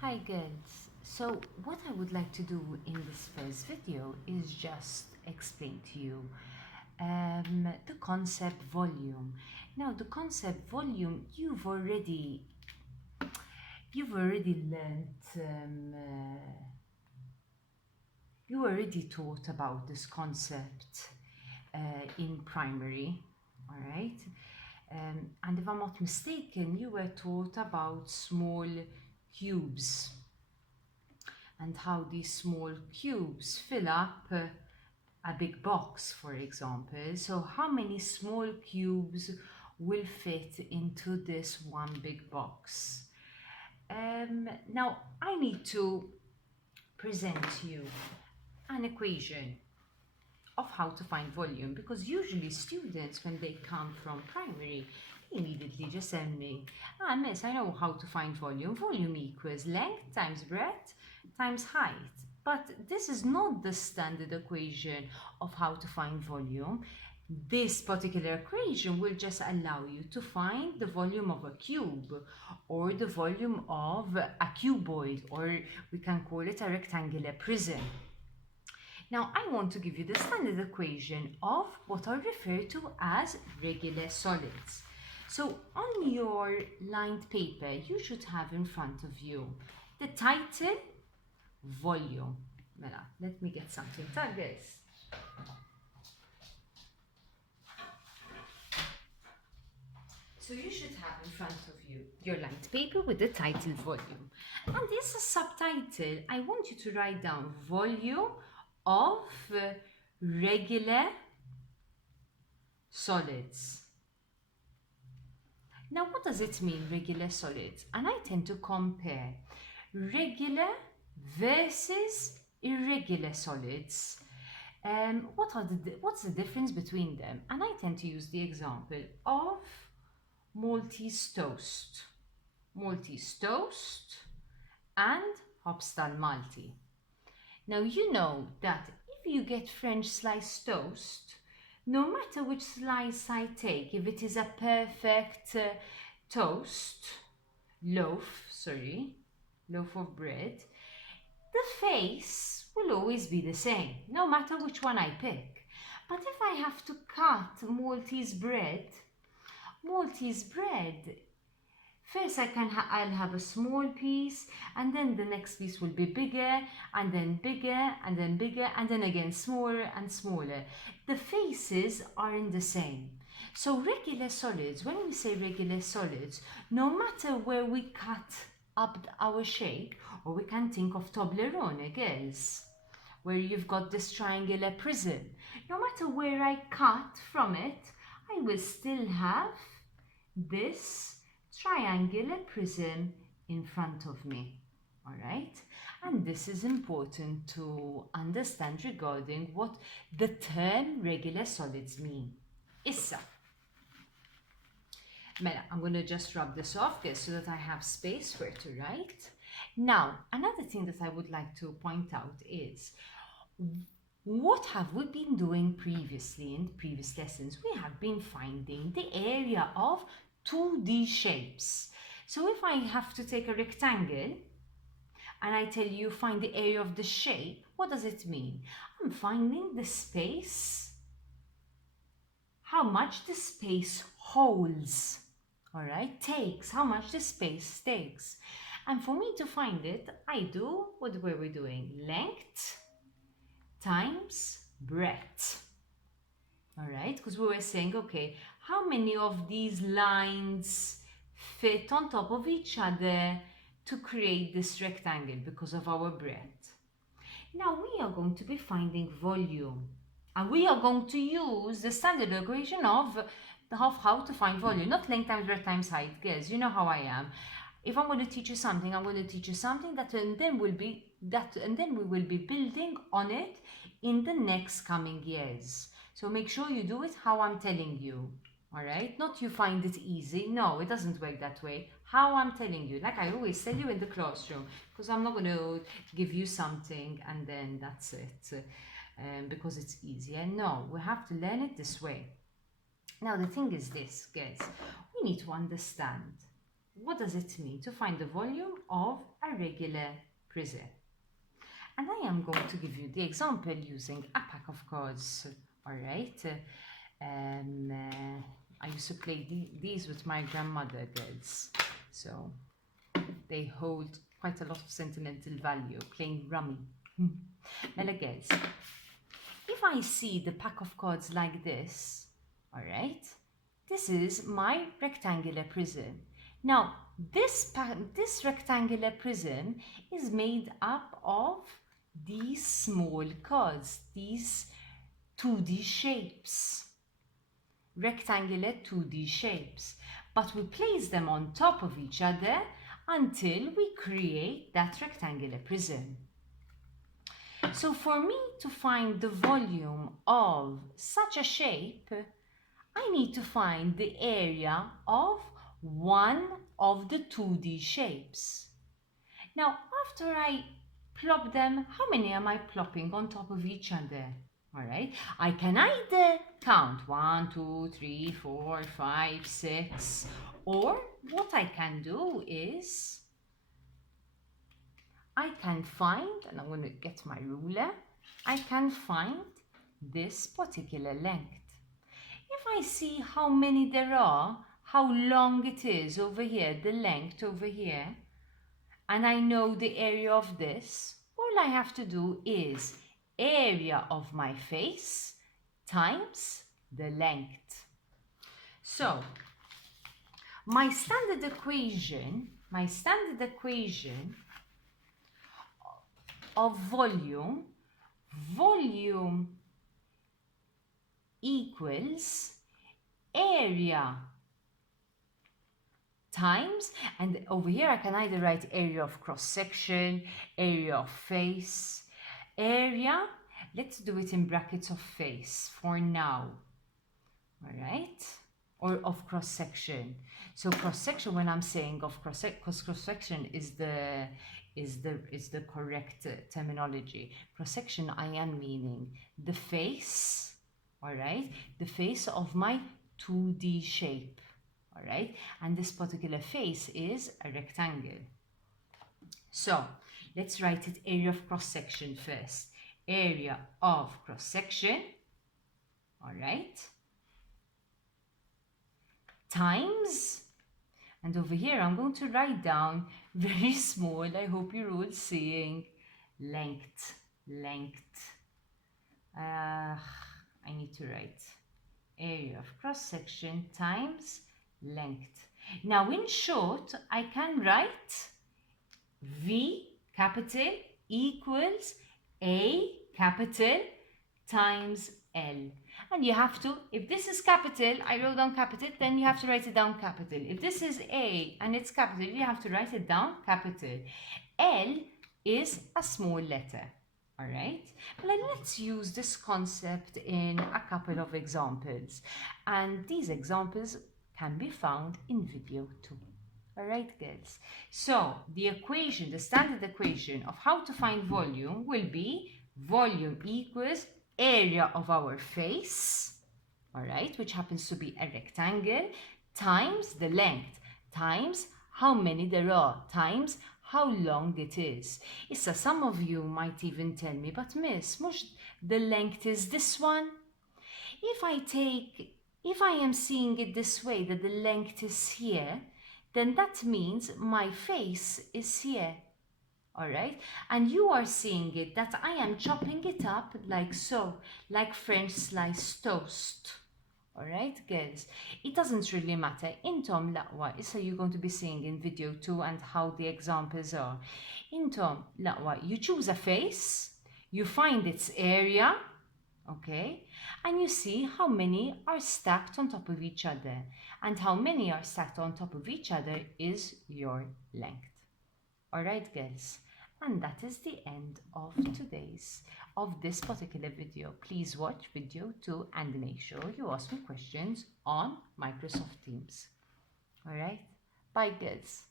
Hi girls, so what I would like to do in this first video is just explain to you the concept volume. Now the concept volume you've already learned you already taught about this concept in primary, all right? And if I'm not mistaken, you were taught about small cubes and how these small cubes fill up a big box, for example. So how many small cubes will fit into this one big box? Now I need to present you an equation of how to find volume, because usually students, when they come from primary, they immediately just tell me, miss, I know how to find volume. Volume equals length times breadth times height. But this is not the standard equation of how to find volume. This particular equation will just allow you to find the volume of a cube, or the volume of a cuboid, or we can call it a rectangular prism. Now I want to give you the standard equation of what are referred to as regular solids. So on your lined paper, you should have in front of you the title, volume. Mela, let me get something. Guys. So you should have in front of you your lined paper with the title volume. And this is subtitle. I want you to write down volume of regular solids. Now, what does it mean, regular solids? And I tend to compare regular versus irregular solids. What's the difference between them? And I tend to use the example of Maltese toast. Maltese toast and Hopstall Malty. Now you know that if you get French sliced toast, no matter which slice I take, if it is a perfect loaf of bread, the face will always be the same, no matter which one I pick. But if I have to cut Maltese bread, first I'll have a small piece, and then the next piece will be bigger, and then bigger, and then bigger, and then again smaller and smaller. The faces aren't the same. So regular solids, when we say regular solids, no matter where we cut up our shape, or we can think of Toblerone, girls, where you've got this triangular prism. No matter where I cut from it, I will still have this triangular prism in front of me. All right, and this is important to understand regarding what the term regular solids mean. Issa, Mela, I'm going to just rub this off here so that I have space where to write. Now, another thing that I would like to point out is, what have we been doing previously in previous lessons? We have been finding the area of 2D shapes. So if I have to take a rectangle and I tell you find the area of the shape, what does it mean? I'm finding the space, how much the space holds, all right, takes, how much the space takes. And for me to find it, I do, what were we doing? Length times breadth. All right, because we were saying, okay, how many of these lines fit on top of each other to create this rectangle because of our breadth? Now we are going to be finding volume, and we are going to use the standard equation of how to find volume, not length times breadth times height. Girls, you know how I am. If I'm going to teach you something, I'm going to teach you something and then we will be building on it in the next coming years. So make sure you do it how I'm telling you, all right? Not you find it easy. No, it doesn't work that way. How I'm telling you, like I always tell you in the classroom, because I'm not going to give you something and then that's it, because it's easier. No, we have to learn it this way. Now the thing is this, guys, we need to understand, what does it mean to find the volume of a a regular prism. And I am going to give you the example using a pack of cards. All right. I used to play these with my grandmother, girls. So they hold quite a lot of sentimental value, playing rummy. Well, girls, if I see the pack of cards like this, all right, this is my rectangular prism. Now, this rectangular prism is made up of these small cards, these 2D shapes, rectangular 2D shapes. But we place them on top of each other until we create that rectangular prism. So for me to find the volume of such a shape, I need to find the area of one of the 2D shapes. Now, after I plop them, how many am I plopping on top of each other? All right, I can either count 1, 2, 3, 4, 5, 6, or what I can do is I can find, and I'm going to get my ruler, I can find this particular length. If I see how many there are, how long it is over here, the length over here, and I know the area of this, all I have to do is area of my face times the length. So my standard equation of volume equals area times, and over here I can either write area of cross section, area of face, area, let's do it in brackets of face for now, all right, or of cross section. So cross section, when I'm saying of cross section, because cross section is the correct terminology. Cross section, I am meaning the face, all right, the face of my 2D shape, all right, and this particular face is a rectangle. So let's write it area of cross section first. Area of cross section, all right, times, and over here I'm going to write down very small, I hope you're all seeing, length. I need to write area of cross section times length. Now in short, I can write V capital equals A capital times L. And you have to, if this is capital, I wrote down capital, then you have to write it down capital. If this is A and it's capital, you have to write it down capital. L is a small letter, all right? But let's use this concept in a couple of examples. And these examples can be found in video too. All right, girls. So the equation, the standard equation of how to find volume will be volume equals area of our face, all right, which happens to be a rectangle, times the length, times how many there are, times how long it is. So some of you might even tell me, but miss, mush, the length is this one. If I am seeing it this way, that the length is here, then that means my face is here. All right, and you are seeing it that I am chopping it up like so, like French sliced toast. All right, girls, it doesn't really matter. Intom laqwa, issa you're going to be seeing in video too and how the examples are. Intom laqwa, you choose a face, you find its area, okay, and you see how many are stacked on top of each other, and how many are stacked on top of each other is your length. All right, girls. And that is the end of this particular video. Please watch video 2 and make sure you ask me questions on Microsoft Teams. All right, bye, girls.